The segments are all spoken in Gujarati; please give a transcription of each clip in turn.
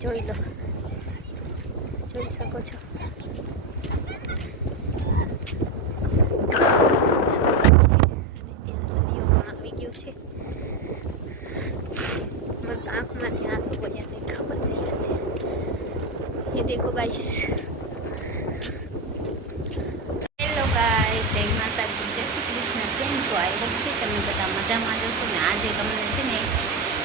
જોઈ લો, જોઈ શકો છો. આવી ગયું છે. આંખમાંથી આંસુ પડ્યા છે, ખબર નહીં છે. ये देखो गाइस. હેલો ગાઈસ, જય માતાજી, જય શ્રી કૃષ્ણ. કેમ છો? આઈ હોપ કે તમે બધા મજામાં જશો ને. આજે તમને છે ને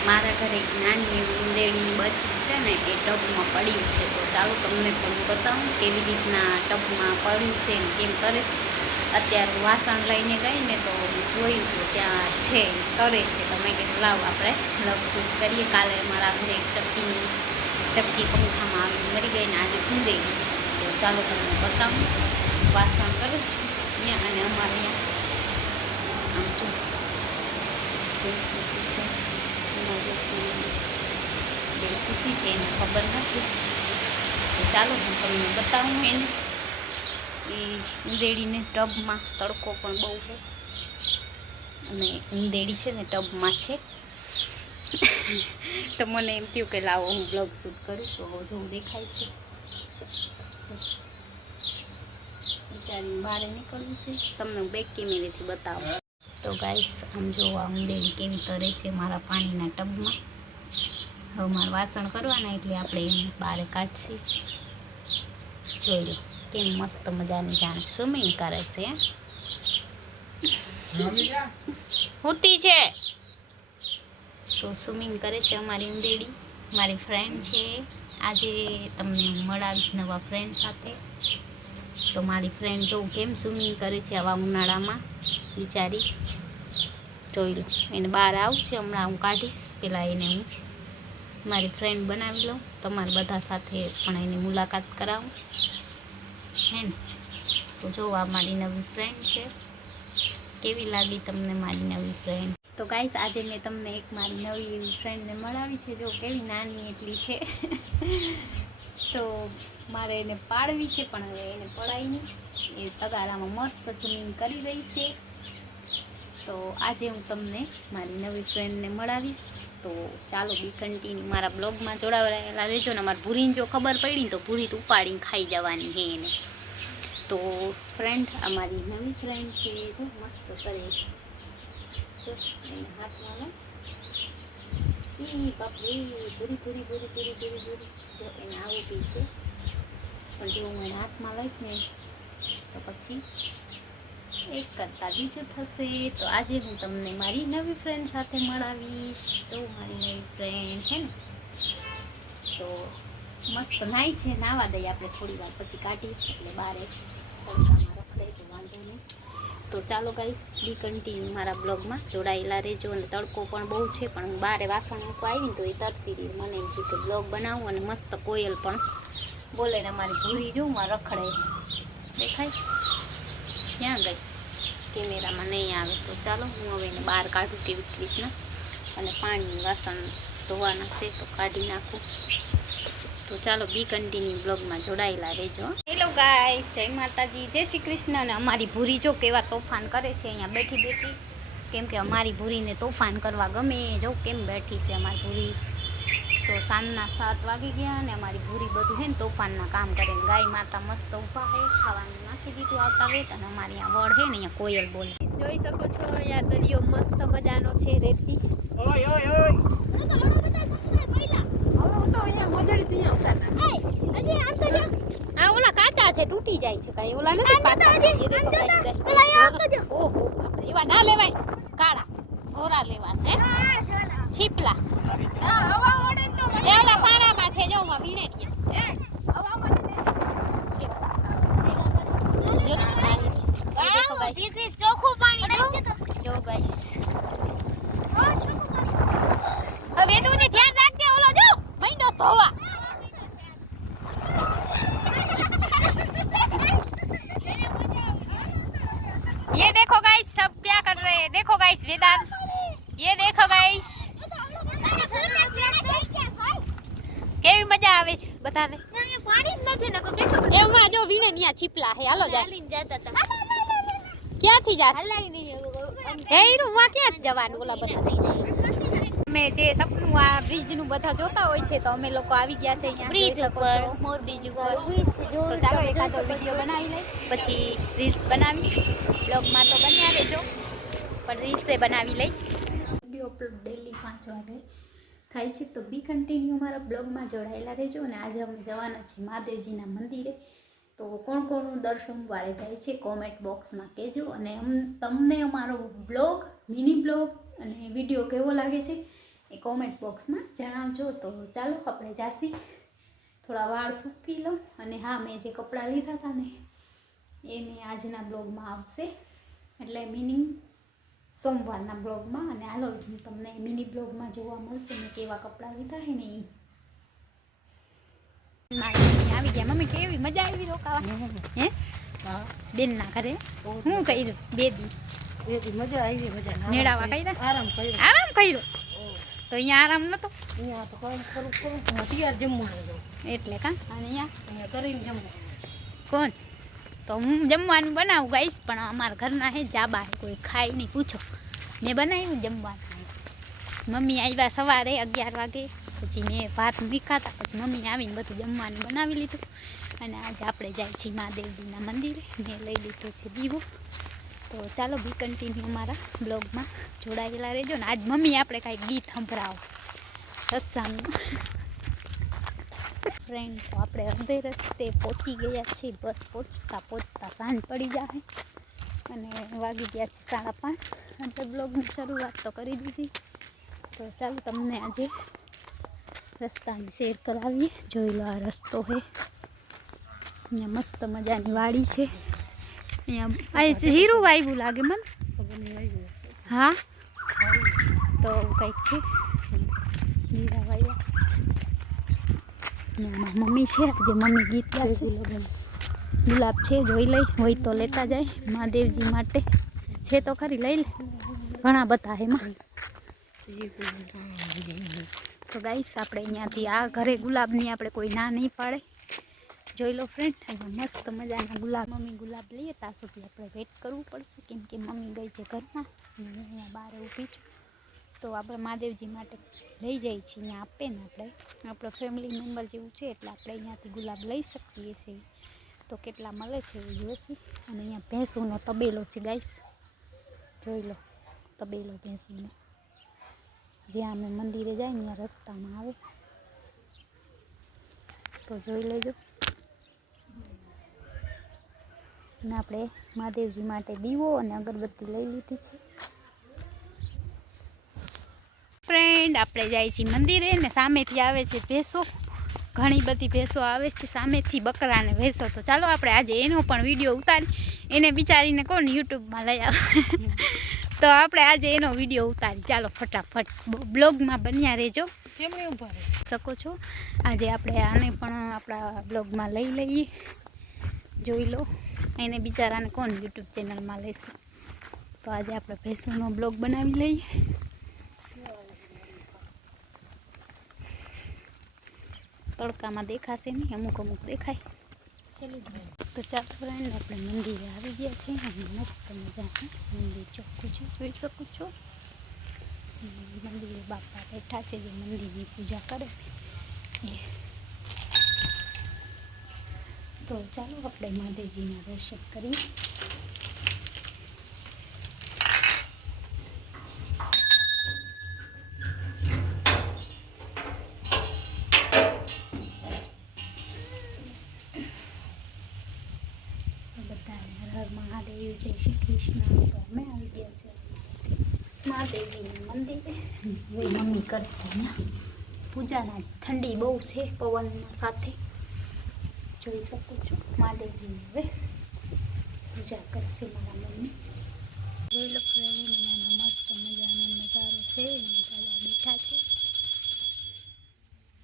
મારા ઘરે એક નાની એવી ઉંદેડીની બચ્ચું છે ને એ ટબમાં પડ્યું છે. તો ચાલો તમને પણ બતાવું કેવી રીતના ટબમાં પડ્યું છે ને કેમ કરે છે. અત્યારે વાસણ લઈને ગઈ ને તો જોયું તો ત્યાં છે, તરે છે. તો મેં કીધું લાવ આપણે વ્લોગ શૂટ કરીએ. કાલે મારા ઘરે એક ચક્કી પંખામાં આવી મરી ગઈ ને આજે ઉંદેડી. તો ચાલો તમને બતાવું. વાસણ કરું છું અહીંયા અને અમારે અહીંયા આમ જો બે સૂકી છે એને ખબર નથી. તો ચાલો હું તમને બતાવું એને. એ ઉંદેડીને ટબમાં તડકો પણ બહુ છે અને ઉંદેડી છે ને ટબમાં છે. તો મને એમ થયું કે લાવો હું બ્લોગ શૂટ કરું. તો જો દેખાય છે બિચારી બહાર નીકળવું છે. તમને બેક કેમેરેથી બતાવું. તો ગાઈસ આમ જો આ ઉંદેડી કેવી તરે છે મારા પાણીના ટબમાં. હવે મારે વાસણ કરવાના એટલે આપણે એને બહાર કાઢીએ. જોઈ લો કેમ મસ્ત મજાની જાણે સ્વિમિંગ કરે છે. હોતી છે તો સ્વિમિંગ કરે છે અમારી ઉંદેડી. મારી ફ્રેન્ડ છે. આજે તમને મળાવીશ નવા ફ્રેન્ડ સાથે. તો મારી ફ્રેન્ડ જોઉં કેમ સ્વિમિંગ કરે છે આવા ઉનાળામાં બિચારી. જોઈ લો એને બહાર આવું છે હમણાં હું કાઢીશ. પહેલાં એને હું મારી ફ્રેન્ડ બનાવી લઉં. તમારા બધા સાથે પણ એની મુલાકાત કરાવું હે ને. તો જો આ મારી નવી ફ્રેન્ડ છે. કેવી લાગી તમને મારી નવી ફ્રેન્ડ? તો ગાઈસ આજે મેં તમને એક મારી નવી ફ્રેન્ડને મળાવી છે. જો કેવી નાની એટલી છે. તો મારે એને પાડવી છે પણ હવે એને પડાવી નહીં. એ તગારામાં મસ્ત સ્વિમિંગ કરી રહી છે. તો આજે હું તમને મારી નવી ફ્રેન્ડને મળાવીશ. તો ચાલો બી કન્ટિન્યુ મારા બ્લોગમાં જોડાવેલા રહેજો ને. અમારી ભૂરીને જો ખબર પડી ને તો ભૂરી તો ઉપાડીને ખાઈ જવાની છે એને. તો ફ્રેન્ડ અમારી નવી ફ્રેન્ડ છે. જો મસ્ત કરે છે. જો એને હાથમાં લો. બાપરે ભૂરી ભૂરી ભૂરી ભૂરી ભૂરી ભૂરી. જો એને આવું બી છે પણ જો હું એને હાથમાં લઈશ ને તો પછી એક કરતાં બીજું થશે. તો આજે હું તમને મારી નવી ફ્રેન્ડ સાથે મળાવીશ. તો મારી નવી ફ્રેન્ડ છે ને તો મસ્ત નાઈ છે. નાવા દઈએ આપણે થોડી વાર પછી કાઢી એટલે બહાર તડકામાં રખડે તો વાંધો નહીં. તો ચાલો ગાઈસ બી કન્ટિન્યુ મારા બ્લોગમાં જોડાયેલા રહેજો. અને તડકો પણ બહુ છે પણ હું બહાર વાસણ મૂકવા આવી ને તો એ તરતી રહી. મને એમ થયું કે બ્લોગ બનાવું અને મસ્ત કોયલ પણ બોલે ને અમારી ભૂરી જોઉં રખડે દેખાય ક્યાં ગઈ કેમેરામાં નહીં આવે. તો ચાલો હું હવે એને બહાર કાઢું કેવી રીતના. અને પાણી વાસણ ધોવાના છે તો કાઢી નાખું. તો ચાલો બી કન્ટિન્યુ બ્લોગમાં જોડાયેલા રહેજો. હેલો ગાઈસ, જય માતાજી, જય શ્રી કૃષ્ણ. અને અમારી ભૂરી જો કેવા તોફાન કરે છે અહીંયા બેઠી બેઠી. કેમ કે અમારી ભૂરીને તોફાન કરવા ગમે. જો કેમ બેઠી છે અમારી ભૂરી. તો સાંજના 7 વાગી ગયા અને અમારી ભૂરી બધું છે ને તોફાનના કામ કરે ને. ગાય માતા મસ્ત ઊભા છે, ખાવાનું નાખી દીધું આવતા વેત. અને અમારી અહીંયા વડ છે ને અહીંયા કોયલ બોલે. જોઈ શકો છો અહીંયા દરિયો મસ્ત મજાનો છે રેતી. ઓય ઓય ઓય આ ઓલા કાચા છે તૂટી જાય છે. કઈ ઓલા નથી પાકા. ઓહો એવા ના લેવાય. કાળા ગોરા લેવાના હે છીપલા. એવડા પાણામાં છે જો માં વીણે ચોખ્ખું પાણી જો ગાઈસ. હવે એનું ધ્યાન રાખજે. ઓલો જો મહિનો ધોવા. ये देखो गाइस सब क्या कर रहे हैं. देखो गाइस वेदांत, ये देखो गाइस કેવી મજા આવે છે બધાને. પાણી જ નથી ને એમાં જો વીણે નિયા છીપલા હે. હાલો જા. ક્યાંથી જાસ? હલાઈ નહીં. એ ઈરું વા ક્યાં જવાનું ઓલા બધા થઈ જાય. અમે જે સપનું આ બ્રિજનું બધા જોતા હોય છે તો અમે લોકો આવી ગયા છે અહીંયા બ્રિજ ઉપર, મોર બ્રિજ ઉપર. તો ચાલો એકાદો વિડીયો બનાવી લઈ, પછી રીલ્સ બનાવી. બ્લોગમાં તો બન્યા રહેજો, પણ રીલ્સે બનાવી લઈ. વિડીયો અપલોડ ડેલી 5 વાગે થાય છે, તો બી કન્ટિન્યુ મારા બ્લોગમાં જોડાયેલા રહેજો. અને આજે અમે જવાના છીએ મહાદેવજીના મંદિરે. તો કોણ કોણ દર સોમવારે જાય છે કોમેન્ટ બોક્સમાં કહેજો. અને તમને અમારો બ્લોગ, મિની બ્લોગ અને વિડીયો કેવો લાગે છે એ કોમેન્ટ બોક્સમાં જણાવજો. તો ચાલો આપણે જાસી, થોડા વાળ સૂકવી લઉં. અને હા, મેં જે કપડાં લીધા હતા ને એ મેં આજના બ્લોગમાં આવશે, એટલે મિની સોમવારના બ્લોગમાં. અને હાલો તમને મિની બ્લોગમાં જોવા મળશે મેં કેવા કપડાં લીધા છે ને એ. મારી મમ્મી આવી ગયા. મમ્મી કેવી મજા આવી રોકાવા? હે બેન ના ઘરે હું કર્યું 2 દી? મજા આવી, મજા મેળાવા કર્યા, આરામ કર્યો. આરામ કર્યો. તો અહીંયા આરામ નતો? અહીંયા તો કામ કરું અત્યારે જમવાનું એટલે કા. અને અહીંયા કરીને જમવું. કોણ? તો હું જમવાનું બનાવું ગાઈશ, પણ અમારા ઘરના હે જાબા હે, કોઈ ખાય નહીં. પૂછો, મેં બનાવ્યું જમવાનું. મમ્મી આવ્યા સવારે 11 વાગે, પછી મેં ભાત મૂક્યા હતા, પછી મમ્મી આવીને બધું જમવાનું બનાવી લીધું. અને આજે આપણે જાય છીએ મહાદેવજીના મંદિરે. મેં લઈ લીધો છે દીવો. તો ચાલો બી કન્ટિન્યુ મારા બ્લોગમાં જોડાયેલા રહેજો. ને આજ મમ્મી આપણે કાંઈક ગીત સંભળાવો સત્સંગનું. ફ્રેન્ડ, તો આપણે અડધે રસ્તે પહોંચી ગયા છીએ. બસ પહોંચતા સાંજ પડી જાય અને વાગી ગયા છે 5:30. આપણે બ્લોગની શરૂઆત તો કરી દીધી. તો ચાલો તમને આજે રસ્તાની શેર કરાવીએ. જોઈ લો, આ રસ્તો છે. અહીંયા મસ્ત મજાની વાડી છે. અહીંયા આ જીરું વાવ્યું લાગે મને. હા, તો કંઈક છે જીરા વાવ્યા. મમ્મી છે, આજે મમ્મી ગીત ગાશે. ગુલાબ છે, જોઈ લઈ હોય તો લેતા જાય મહાદેવજી માટે. છે તો ખરી, લઈ લે. ઘણા બધા એમાં. તો ગાઈસ, આપણે અહીંયાથી આ ઘરે ગુલાબની આપણે કોઈ ના નહીં પાડે. જોઈ લો ફ્રેન્ડ, અહીંયા મસ્ત મજાના ગુલાબ. મમ્મી ગુલાબ લઈએ ત્યાં સુધી આપણે વેઇટ કરવું પડશે, કેમ કે મમ્મી ગઈ છે ઘરમાં. અહીંયા બહાર ઊભી છું. તો આપણે મહાદેવજી માટે લઈ જઈએ છીએ. અહીંયા આપે ને આપણો ફેમિલી મેમ્બર જેવું છે, એટલે આપણે અહીંયાથી ગુલાબ લઈ શકીએ છીએ. તો કેટલા મળે છે એ જોઈશે. અને અહીંયા ભેંસુનો તબેલો છે ગાઈસ, જોઈ લો. તબેલો ભેંસુનો, જ્યાં અમે મંદિરે જાય ત્યાં રસ્તામાં આવે, તો જોઈ લેજો. અને આપણે મહાદેવજી માટે દીવો અને અગરબત્તી લઈ લીધી છે. ફ્રેન્ડ, આપણે જાય છીએ મંદિરે. ને સામેથી આવે છે ભેંસો, ઘણી બધી ભેંસો આવે છે સામેથી, બકરા ને ભેંસો. તો ચાલો આપણે આજે એનો પણ વિડીયો ઉતારી. એને બિચારીને કોણ યુટ્યુબમાં લઈ આવે, તો આપણે આજે એનો વિડીયો ઉતારી. ચાલો ફટાફટ બ્લોગમાં બન્યા રહેજો. શકો છો. આજે આપણે આને પણ આપણા બ્લોગમાં લઈ લઈએ. જોઈ લો, એને બિચારાને કોણ યુટ્યુબ ચેનલમાં લેશે. તો આજે આપણે ભેંસોનો બ્લોગ બનાવી લઈએ. તડકામાં દેખાશે નહીં, અમુક અમુક દેખાય. તો ચાલો ફ્રેન્ડ, આપણે મંદિરે આવી ગયા છે. અને મસ્ત મજાનું મંદિર ચોખ્ખું છે, જોઈ શકો છો. મંદિરે બાપા બેઠા છે, જે મંદિરની પૂજા કરે. તો ચાલો આપણે મહાદેવજીના દર્શન કરીએ. મહાદેવ, જય શ્રી કૃષ્ણ. તો અમે આવી ગયા છે મહાદેવજીના મંદિરે. હવે મમ્મી કરશે અહીંયા પૂજાના. ઠંડી બહુ છે પવનના સાથે, જોઈ શકો છો. મહાદેવજીની હવે પૂજા કરશે મારા મમ્મી. જોઈ લો ફ્રેન્ડ, અહીંયાનો મસ્ત મજાનો નજારો છે. દાદા બેઠા છે,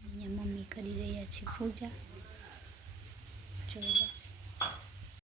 અહીંયા મમ્મી કરી રહ્યા છે પૂજા. જોઈ લો.